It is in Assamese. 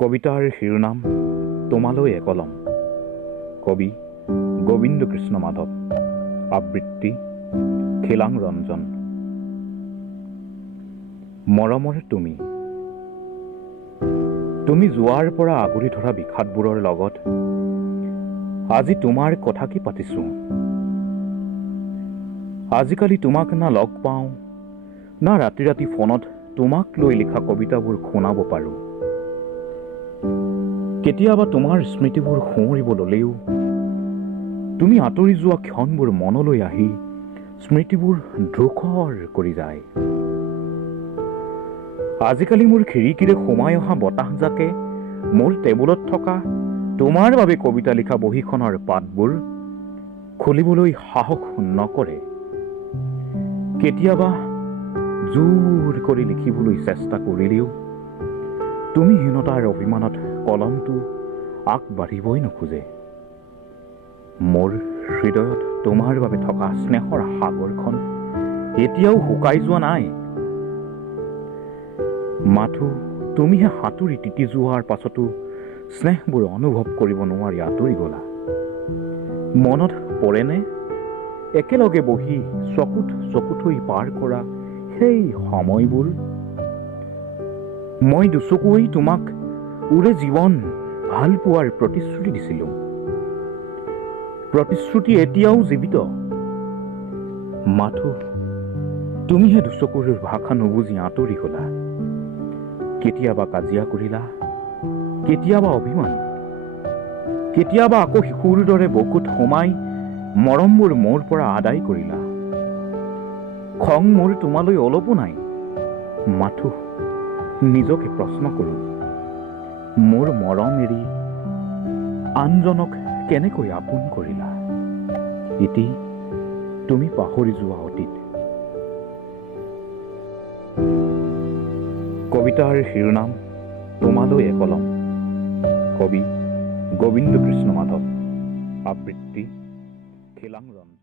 কবিতাৰ শিৰোনাম তোমালৈ একলম। কবি গোবিন্দ কৃষ্ণ মাধৱ। আবৃত্তি খিলাং ৰঞ্জন। মৰমৰে তুমি যোৱাৰ পৰা আগুৰি ধৰা বিষাদবোৰৰ লগত আজি তোমাৰ কথা কি পাতিছো। আজিকালি তোমাক না লগ পাওঁ, না ৰাতি ৰাতি ফোনত তোমাক লৈ লিখা কবিতাবোৰ শুনাব পাৰোঁ। কেতিয়াবা তোমাৰ স্মৃতিবোৰ সুঁৱৰিব ল'লেও তুমি আঁতৰি যোৱা ক্ষণবোৰ মনলৈ আহি স্মৃতিবোৰ ধূসৰ কৰি যায়। আজিকালি মোৰ খিৰিকীৰে সোমাই অহা বতাহজাকে মোৰ টেবুলত থকা তোমাৰ বাবে কবিতা লিখা বহীখনৰ পাতবোৰ খুলিবলৈ সাহস নকৰে। কেতিয়াবা জোৰ কৰি লিখিবলৈ চেষ্টা কৰিলেও তুমি হীনতাৰ অভিমানত কলমটো আগবাঢ়িবই নোখোজে। মোৰ হৃদয়ত তোমাৰ বাবে থকা স্নেহৰ সাগৰখন এতিয়াও শুকাই যোৱা নাই। মাথো তুমিহে সাঁতুৰি তিতি যোৱাৰ পাছতো স্নেহবোৰ অনুভৱ কৰিব নোৱাৰি আঁতৰি গলা। মনত পৰেনে একেলগে বহি চকুত চকু থৈ পাৰ কৰা সেই সময়বোৰ? মই দুচকুৱেই তোমাক ওৰে জীৱন ভাল পোৱাৰ প্ৰতিশ্ৰুতি দিছিলোঁ। প্ৰতিশ্ৰুতি এতিয়াও জীৱিত, মাথো তুমিহে দুচকুৰ ভাষা নুবুজি আঁতৰি গলা। কেতিয়াবা কাজিয়া কৰিলা, কেতিয়াবা অভিমান, কেতিয়াবা আকৌ শিশুৰ দৰে বুকুত সোমাই মৰমবোৰ মোৰ পৰা আদায় কৰিলা। খং মোৰ তোমালৈ অলপো নাই, মাথো নিজকে প্ৰশ্ন কৰোঁ, মোৰ মৰম এৰি আনজনক কেনেকৈ আপোন কৰিলা। ইতি তুমি পাহৰি যোৱা অতীত। কবিতাৰ শিৰোনাম তোমালৈ একলম। কবি গোবিন্দ কৃষ্ণ মাধৱ। আবৃত্তি খিলাং ৰঞ্জন।